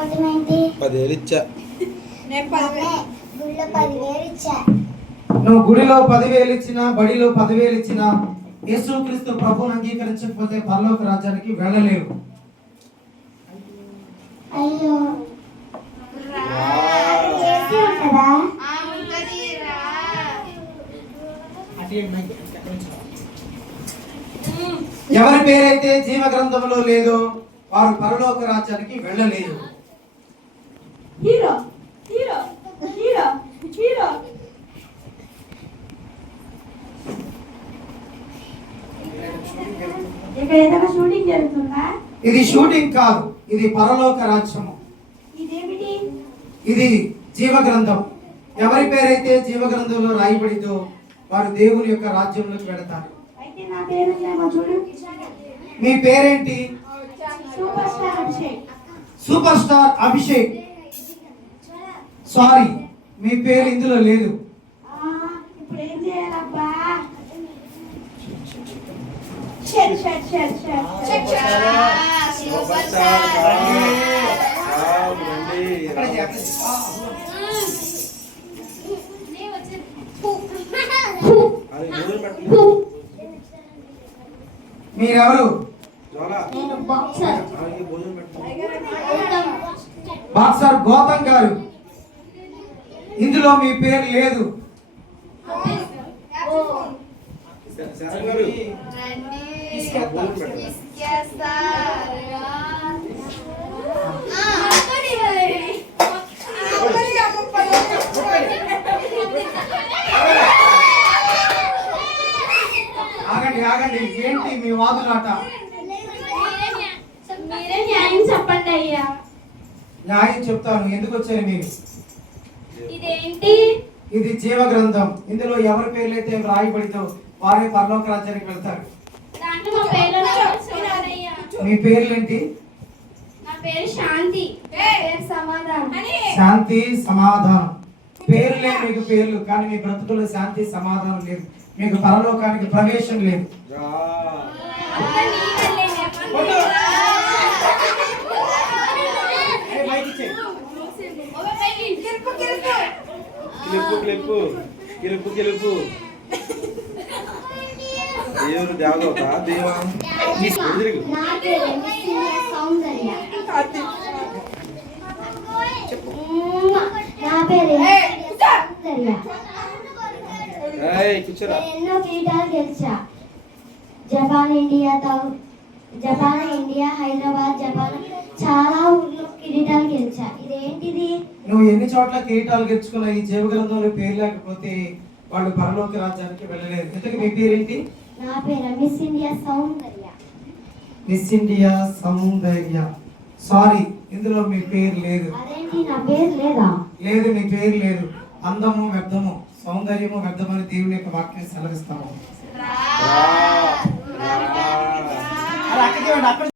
10,000 ఇచ్చా. నువ్వు గుడిలో 10,000 ఇచ్చినా, బడిలో 10,000 ఇచ్చినా, యేసుక్రీస్తు ప్రభువుని అంగీకరించకపోతే పరలోక రాజ్యానికి వెళ్ళలేవు. అయ్యో ఎవరి పేరైతే జీవ గ్రంథంలో లేదో వారు పరలోక రాజ్యానికి వెళ్ళలేరు. హీరో హీరో హీరో హీరో ఇక్కడ ఏదైనా షూటింగ్ జరుగుతుందా? ఇది షూటింగ్ కాదు, ఇది పరలోక రాజ్యము. ఇదేమిటి? ఇది జీవ గ్రంథం. ఎవరి పేరైతే జీవ గ్రంథంలో రాయబడిందో వారు దేవుని యొక్క రాజ్యంలోకి వెళతారు. అయితే నా పేరు చూడు. మీ పేరేంటి? Superstar Abhishek. Superstar Abhishek. Sorry, మీ పేరు ఇందులో లేదు. ఇప్పుడు ఏం చేయాలబ్బా? Shut shut shut shut superstar. మీరెవరు? బాక్సర్ గౌతమ్ గారు. ఇందులో మీ పేరు లేదు. ఆగండి ఆగండి, ఏంటి మీ వాదులాట? మీరే న్యాయం చెప్పండి అయ్యా. న్యాయం చెప్తాను. ఎందుకు వచ్చారు మీరు? ఇదేంటి? ఇది జీవ గ్రంథం. ఇందులో ఎవరి పేర్లైతే రాయబడితో వారే పరలోక రాజ్యానికి వెళ్తారు. దాంట్లో మా పేర్లను రాస్తున్నారయ్యా. మీ పేర్లేంటి? నా పేరు శాంతి. పేరు సమాధానం. శాంతి సమాధానం. పేర్లే మీకు పేర్లు, కానీ మీ బ్రతుకులో శాంతి సమాధానం లేదు. మీకు పరలోకానికి ప్రవేశం లేదు. దేవుడు జాగ్రత్త దేవా. ఎన్నో కిరీటాలు గెలిచా. జపాన్ ఇండియా హైదరాబాద్ జపాన్ చాలా ఊర్లో కిరీటాలు గెలిచా. ఇదేంటిది? నువ్వు ఎన్ని చోట్ల కిరీటాలు గెలుచుకున్నా ఈ జీవ గ్రంథంలో పేరు లేకపోతే వాళ్ళు పరలోక రాజ్యానికి వెళ్ళలేరు. ఇంతకు మీ పేరేంటి? నా పేరు మిస్ ఇండియా సౌందర్య. మిస్ ఇండియా సౌందర్య. సారీ, ఇందులో మీ పేరు లేదు. అదేంటి, నా పేరు లేదా? లేదు, మీ పేరు లేదు. అందము వ్యర్థము, సౌందర్యము వ్యర్థమని దేవుని యొక్క వాక్యం సెలవిస్తాము.